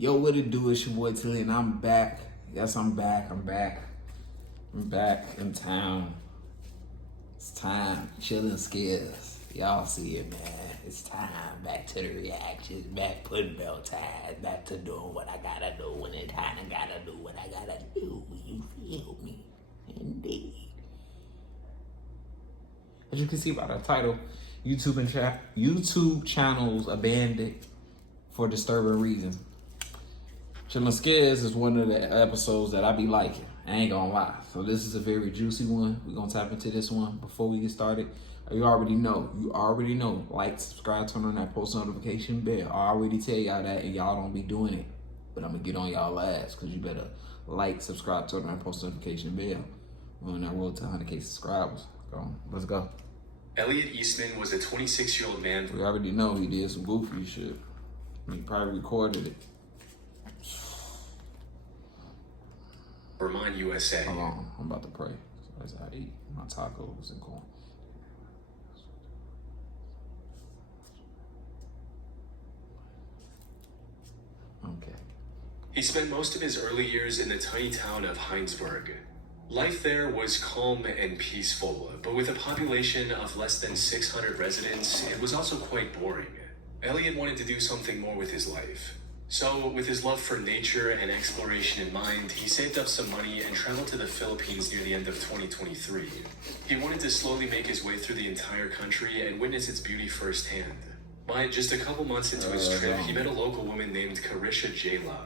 Yo, what it do? It's your boy Tilly, and I'm back. Yes, I'm back. I'm back in town. It's time. Chilling skills. Y'all see it, man. It's time. Back to the reactions. Back putting belt ties. Back to doing what I gotta do when it's time. I gotta do what I gotta do. You feel me? Indeed. As you can see by the title, YouTube channels abandoned for disturbing reasons. Chillin' Scares is one of the episodes that I be liking. I ain't gonna lie. So this is a very juicy one. We're gonna tap into this one before we get started. You already know. Like, subscribe, turn on that post notification bell. I already tell y'all that and y'all don't be doing it. But I'm gonna get on y'all ass because you better like, subscribe, turn on that post notification bell. We're on that road to 100K subscribers. Let's go. Elliot Eastman was a 26-year-old man. We already know he did some goofy shit. He probably recorded it. Vermont, USA. Hold on, I'm about to pray. So as I eat my tacos and corn. Okay. He spent most of his early years in the tiny town of Heinsberg. Life there was calm and peaceful, but with a population of less than 600 residents, it was also quite boring. Elliot wanted to do something more with his life. So, with his love for nature and exploration in mind, he saved up some money and traveled to the Philippines near the end of 2023. He wanted to slowly make his way through the entire country and witness its beauty firsthand. But just a couple months into his trip, he met a local woman named Carisha Jayla.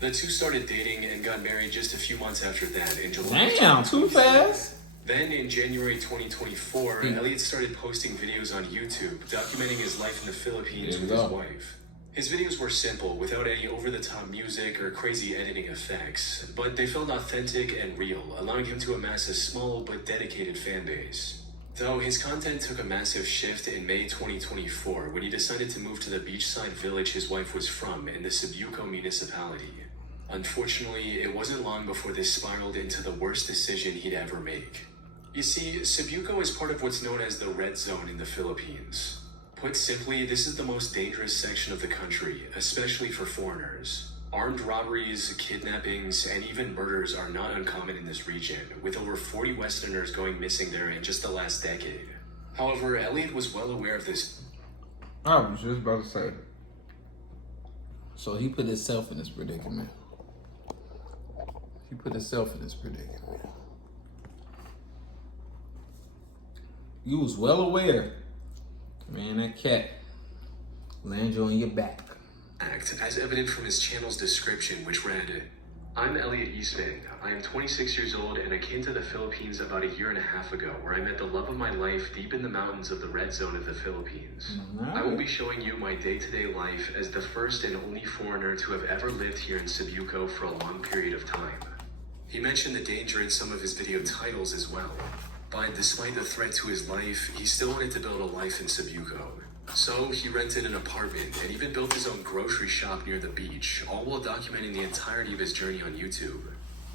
The two started dating and got married just a few months after that in July. Damn, too fast. Then in January 2024, Elliot started posting videos on YouTube documenting his life in the Philippines with his wife. His videos were simple, without any over-the-top music or crazy editing effects, but they felt authentic and real, allowing him to amass a small but dedicated fan base. Though his content took a massive shift in May 2024 when he decided to move to the beachside village his wife was from in the Cebuco municipality. Unfortunately, it wasn't long before this spiraled into the worst decision he'd ever make. You see, Cebuco is part of what's known as the Red Zone in the Philippines. Put simply, this is the most dangerous section of the country, especially for foreigners. Armed robberies, kidnappings, and even murders are not uncommon in this region, with over 40 Westerners going missing there in just the last decade. However, Elliot was well aware of this. I was just about to say. So he put himself in this predicament. You was well aware. Man, that cat lands you on your back. As evident from his channel's description, which read, "I'm Elliot Eastman. I am 26 years old and I came to the Philippines about 1.5 years ago, where I met the love of my life deep in the mountains of the Red Zone of the Philippines. I will be showing you my day-to-day life as the first and only foreigner to have ever lived here in Cebuco for a long period of time." He mentioned the danger in some of his video titles as well. But despite the threat to his life, he still wanted to build a life in Cebuco. So he rented an apartment and even built his own grocery shop near the beach, all while documenting the entirety of his journey on YouTube.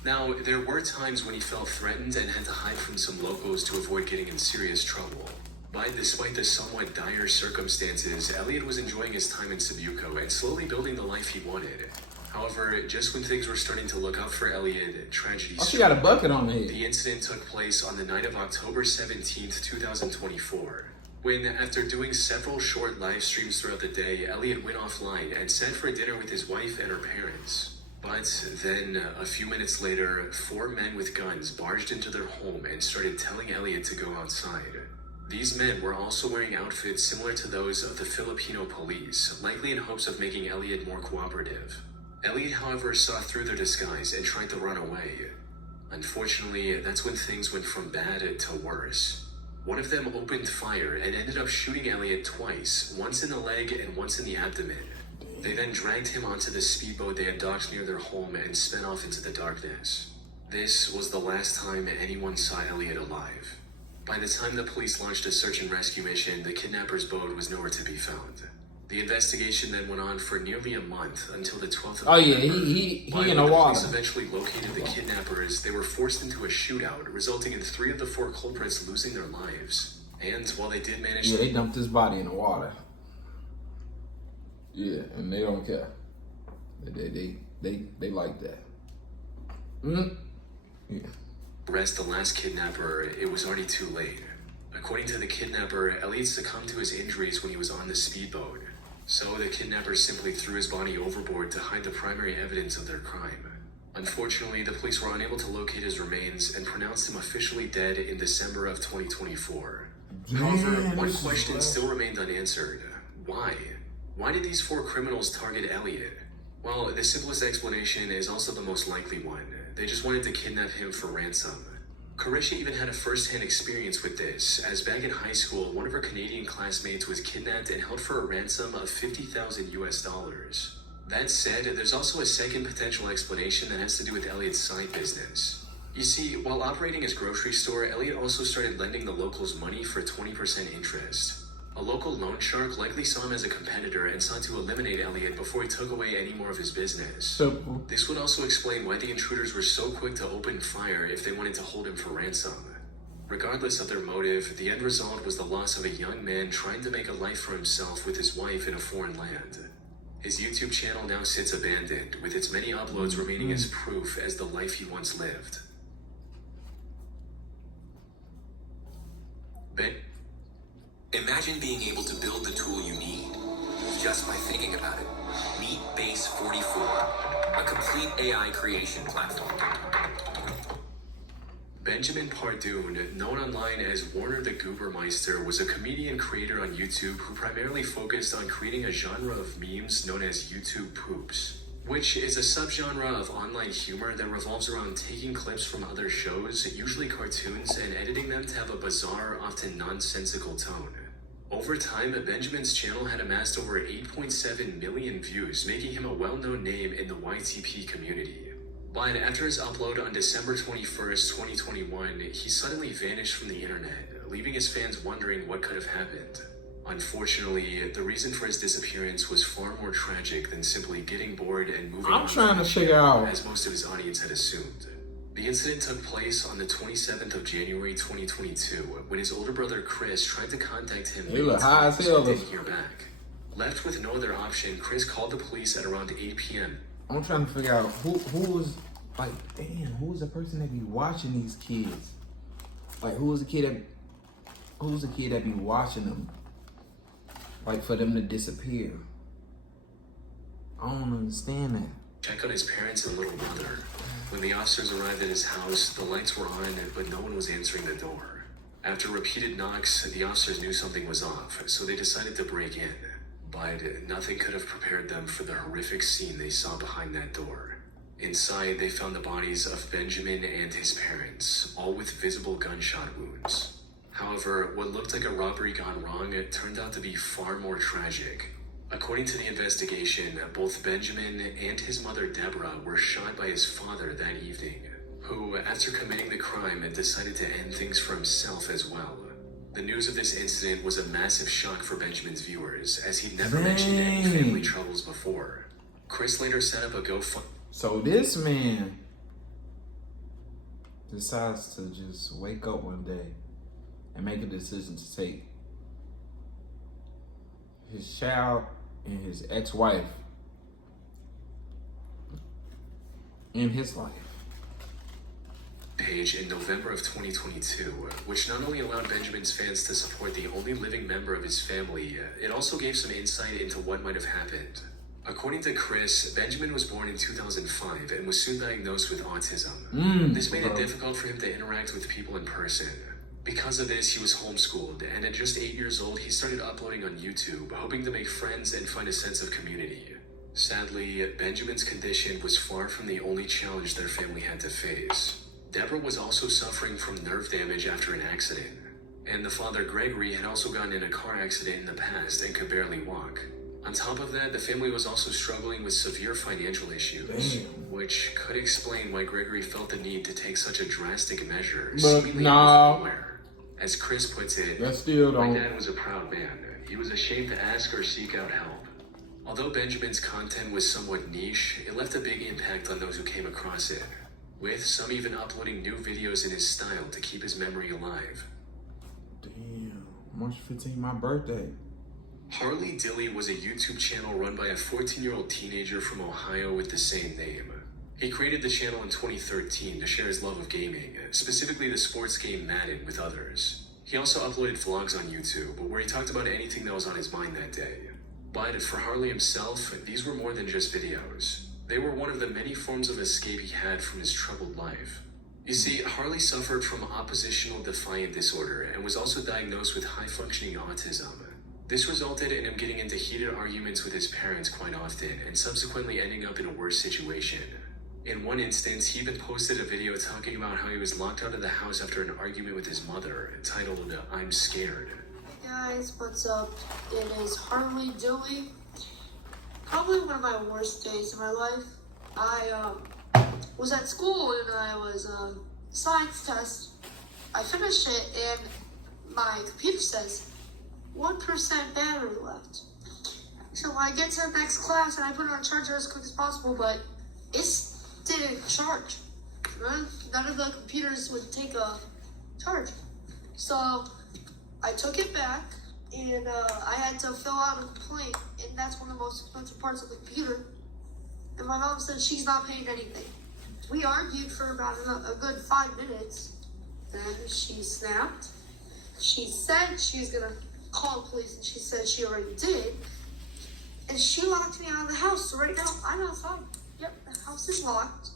Now, there were times when he felt threatened and had to hide from some locals to avoid getting in serious trouble. But despite the somewhat dire circumstances, Elliot was enjoying his time in Cebuco and slowly building the life he wanted. However, just when things were starting to look up for Elliot, tragedy struck. She got a bucket on me. The incident took place on the night of October 17th, 2024. When, after doing several short live streams throughout the day, Elliot went offline and sat for dinner with his wife and her parents. But then, a few minutes later, 4 men with guns barged into their home and started telling Elliot to go outside. These men were also wearing outfits similar to those of the Filipino police, likely in hopes of making Elliot more cooperative. Elliot, however, saw through their disguise and tried to run away. Unfortunately, that's when things went from bad to worse. One of them opened fire and ended up shooting Elliot twice, once in the leg and once in the abdomen. They then dragged him onto the speedboat they had docked near their home and sped off into the darkness. This was the last time anyone saw Elliot alive. By the time the police launched a search and rescue mission, the kidnapper's boat was nowhere to be found. The investigation then went on for nearly a month until the 12th of November. He in the water. water. Police eventually located the kidnappers. They were forced into a shootout, resulting in 3 of the 4 culprits losing their lives. And while they did manage they dumped his body in the water. Yeah, and they don't care. They like that. Yeah. Arrest the last kidnapper, it was already too late. According to the kidnapper, Elliot succumbed to his injuries when he was on the speedboat. So the kidnappers simply threw his body overboard to hide the primary evidence of their crime. Unfortunately, the police were unable to locate his remains and pronounced him officially dead in December of 2024. However, one question still remained unanswered. Why? Why did these four criminals target Elliot? Well, the simplest explanation is also the most likely one. They just wanted to kidnap him for ransom. Carisha even had a first-hand experience with this, as back in high school, one of her Canadian classmates was kidnapped and held for a ransom of $50,000 US. That said, there's also a second potential explanation that has to do with Elliot's side business. You see, while operating his grocery store, Elliot also started lending the locals money for 20% interest. A local loan shark likely saw him as a competitor and sought to eliminate Elliot before he took away any more of his business. This would also explain why the intruders were so quick to open fire if they wanted to hold him for ransom. Regardless of their motive, the end result was the loss of a young man trying to make a life for himself with his wife in a foreign land. His YouTube channel now sits abandoned, with its many uploads remaining as proof as the life he once lived. Imagine being able to build the tool you need, just by thinking about it. Meet Base 44, a complete AI creation platform. Benjamin Pardoon, known online as Warner the Goobermeister, was a comedian creator on YouTube who primarily focused on creating a genre of memes known as YouTube poops, which is a subgenre of online humor that revolves around taking clips from other shows, usually cartoons, and editing them to have a bizarre, often nonsensical tone. Over time, Benjamin's channel had amassed over 8.7 million views, making him a well-known name in the YTP community. But after his upload on December 21st, 2021, he suddenly vanished from the internet, leaving his fans wondering what could have happened. Unfortunately, the reason for his disappearance was far more tragic than simply getting bored and moving on. I'm trying to figure out, as most of his audience had assumed. The incident took place on the 27th of January 2022, when his older brother Chris tried to contact him. He look high as hell. Didn't hear back. Left with no other option, Chris called the police at around 8 p.m. I'm trying to figure out who was, like, damn, who was the person that be watching these kids? Like, who was the kid that be watching them? Like, for them to disappear. I don't understand that. Check on his parents and little brother. When the officers arrived at his house, the lights were on, but no one was answering the door. After repeated knocks, the officers knew something was off, so they decided to break in. But nothing could have prepared them for the horrific scene they saw behind that door. Inside, they found the bodies of Benjamin and his parents, all with visible gunshot wounds. However, what looked like a robbery gone wrong turned out to be far more tragic. According to the investigation, both Benjamin and his mother Deborah were shot by his father that evening, who, after committing the crime, decided to end things for himself as well. The news of this incident was a massive shock for Benjamin's viewers, as he'd never mentioned any family troubles before. Chris later set up a GoFundMe. So this man decides to just wake up one day and make a decision to take his child and his ex-wife in his life. Page in November of 2022, which not only allowed Benjamin's fans to support the only living member of his family, it also gave some insight into what might have happened. According to Chris, Benjamin was born in 2005 and was soon diagnosed with autism. This made it difficult for him to interact with people in person. Because of this, he was homeschooled, and at just 8 years old, he started uploading on YouTube, hoping to make friends and find a sense of community. Sadly, Benjamin's condition was far from the only challenge their family had to face. Deborah was also suffering from nerve damage after an accident, and the father Gregory had also gotten in a car accident in the past and could barely walk. On top of that, the family was also struggling with severe financial issues, which could explain why Gregory felt the need to take such a drastic measure, seemingly out of nowhere. As Chris puts it, my dad was a proud man. He was ashamed to ask or seek out help. Although Benjamin's content was somewhat niche, it left a big impact on those who came across it, with some even uploading new videos in his style to keep his memory alive. Damn, March 15th, my birthday. Harley Dilly was a YouTube channel run by a 14-year-old teenager from Ohio with the same name. He created the channel in 2013 to share his love of gaming, specifically the sports game Madden, with others. He also uploaded vlogs on YouTube, where he talked about anything that was on his mind that day. But for Harley himself, these were more than just videos. They were one of the many forms of escape he had from his troubled life. You see, Harley suffered from oppositional defiant disorder and was also diagnosed with high-functioning autism. This resulted in him getting into heated arguments with his parents quite often and subsequently ending up in a worse situation. In one instance, he even posted a video talking about how he was locked out of the house after an argument with his mother, titled, "I'm Scared." Hey guys, what's up? It is Harley Dilly. Probably one of my worst days of my life. I was at school and I was science test. I finished it and my computer says 1% battery left. So I get to the next class and I put it on charger as quick as possible, but it didn't charge. None of the computers would take a charge. So I took it back and I had to fill out a complaint, and that's one of the most expensive parts of the computer. And my mom said she's not paying anything. We argued for about a good 5 minutes. Then she snapped. She said she was gonna call the police, and she said she already did. And she locked me out of the house. So right now I'm outside. Yep, the house is locked.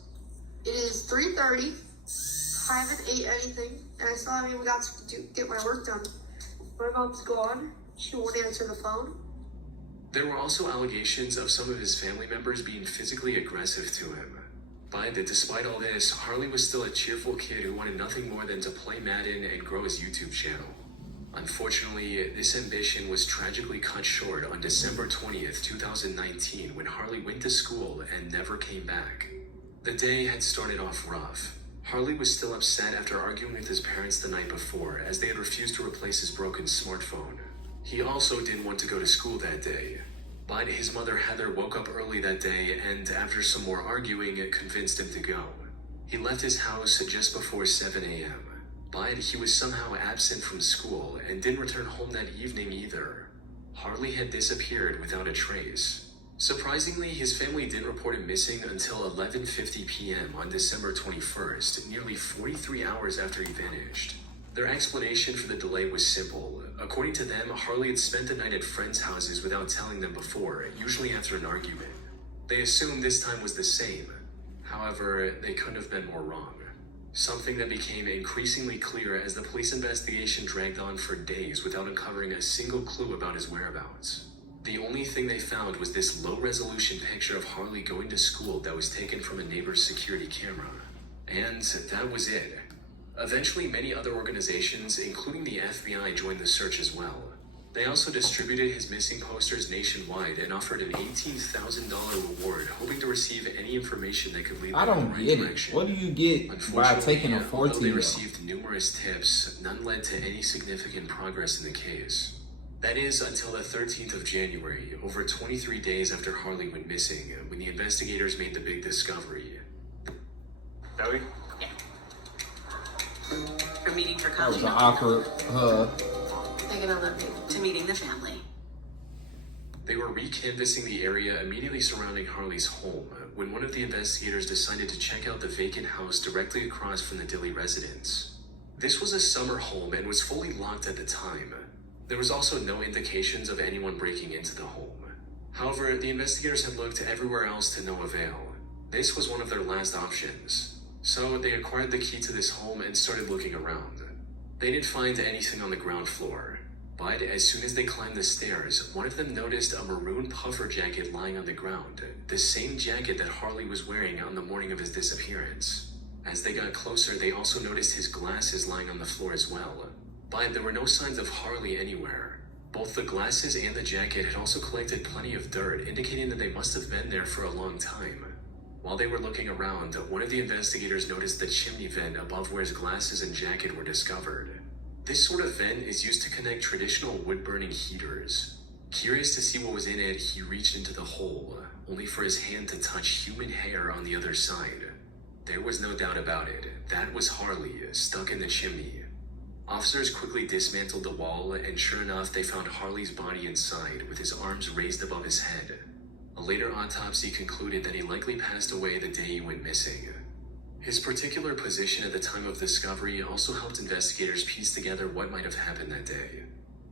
It is 3:30. I haven't ate anything, and I still haven't even got to get my work done. My mom's gone. She won't answer the phone. There were also allegations of some of his family members being physically aggressive to him. But despite all this, Harley was still a cheerful kid who wanted nothing more than to play Madden and grow his YouTube channel. Unfortunately, this ambition was tragically cut short on December 20th, 2019, when Harley went to school and never came back. The day had started off rough. Harley was still upset after arguing with his parents the night before, as they had refused to replace his broken smartphone. He also didn't want to go to school that day. But his mother Heather woke up early that day and, after some more arguing, convinced him to go. He left his house just before 7 a.m. But he was somehow absent from school and didn't return home that evening either. Harley had disappeared without a trace. Surprisingly, his family didn't report him missing until 11:50 p.m. on December 21st, nearly 43 hours after he vanished. Their explanation for the delay was simple. According to them, Harley had spent the night at friends' houses without telling them before, usually after an argument. They assumed this time was the same. However, they couldn't have been more wrong. Something that became increasingly clear as the police investigation dragged on for days without uncovering a single clue about his whereabouts. The only thing they found was this low-resolution picture of Harley going to school that was taken from a neighbor's security camera. And that was it. Eventually, many other organizations, including the FBI, joined the search as well. They also distributed his missing posters nationwide and offered an $18,000 reward, hoping to receive any information that could lead them in the right direction. What do you get by taking a Although they 14-year-old? received numerous tips, none led to any significant progress in the case. That is until the 13th of January, over 23 days after Harley went missing, when the investigators made the big discovery. Ellie? Yeah. From meeting for That college was an awkward Thinking of to meeting the family. They were recanvassing the area immediately surrounding Harley's home when one of the investigators decided to check out the vacant house directly across from the Dilly residence. This was a summer home and was fully locked at the time. There was also no indications of anyone breaking into the home. However, the investigators had looked everywhere else to no avail. This was one of their last options. So they acquired the key to this home and started looking around. They didn't find anything on the ground floor. But as soon as they climbed the stairs, one of them noticed a maroon puffer jacket lying on the ground, the same jacket that Harley was wearing on the morning of his disappearance. As they got closer, they also noticed his glasses lying on the floor as well. But there were no signs of Harley anywhere. Both the glasses and the jacket had also collected plenty of dirt, indicating that they must have been there for a long time. While they were looking around, one of the investigators noticed the chimney vent above where his glasses and jacket were discovered. This sort of vent is used to connect traditional wood-burning heaters. Curious to see what was in it, he reached into the hole, only for his hand to touch human hair on the other side. There was no doubt about it. That was Harley, stuck in the chimney. Officers quickly dismantled the wall, and sure enough, they found Harley's body inside, with his arms raised above his head. A later autopsy concluded that he likely passed away the day he went missing. His particular position at the time of discovery also helped investigators piece together what might have happened that day.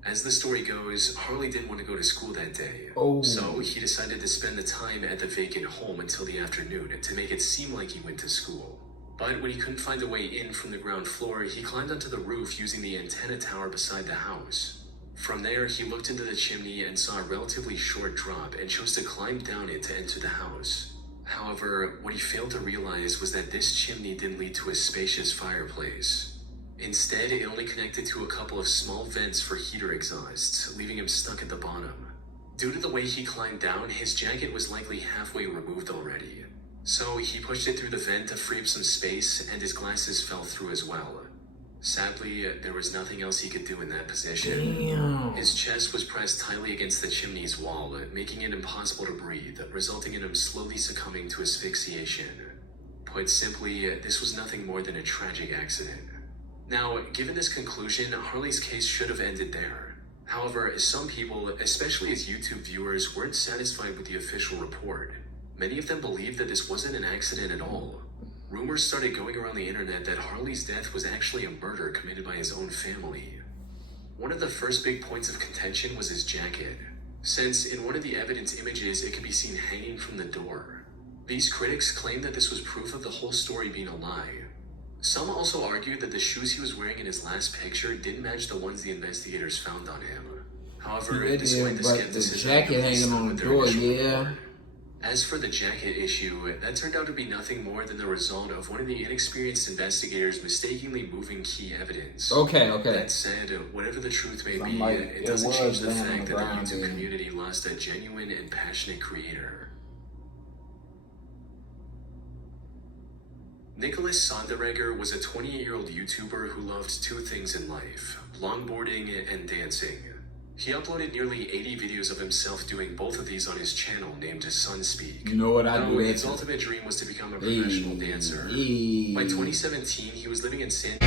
As the story goes, Harley didn't want to go to school that day, so he decided to spend the time at the vacant home until the afternoon to make it seem like he went to school. But when he couldn't find a way in from the ground floor, he climbed onto the roof using the antenna tower beside the house. From there, he looked into the chimney and saw a relatively short drop and chose to climb down it to enter the house. However, what he failed to realize was that this chimney didn't lead to a spacious fireplace. Instead, it only connected to a couple of small vents for heater exhausts, leaving him stuck at the bottom. Due to the way he climbed down, his jacket was likely halfway removed already. So he pushed it through the vent to free up some space, and his glasses fell through as well. Sadly, there was nothing else he could do in that position. Damn. His chest was pressed tightly against the chimney's wall, making it impossible to breathe, resulting in him slowly succumbing to asphyxiation. Put simply, this was nothing more than a tragic accident. Now, given this conclusion, Harley's case should have ended there. However, some people, especially his YouTube viewers, weren't satisfied with the official report. Many of them believed that this wasn't an accident at all. Rumors started going around the internet that Harley's death was actually a murder committed by his own family. One of the first big points of contention was his jacket, since in one of the evidence images it could be seen hanging from the door. These critics claimed that this was proof of the whole story being a lie. Some also argued that the shoes he was wearing in his last picture didn't match the ones the investigators found on him. However, despite the skepticism, the jacket hanging on the door, yeah. As for the jacket issue, that turned out to be nothing more than the result of one of the inexperienced investigators mistakenly moving key evidence. Okay. That said, whatever the truth may be, it doesn't change the fact that the YouTube community lost a genuine and passionate creator. Nicholas Sonderegger was a 28-year-old YouTuber who loved two things in life: longboarding and dancing. He uploaded nearly 80 videos of himself doing both of these on his channel named Sunspeak. You know what I do? His ultimate dream was to become a professional dancer. By 2017, he was living in San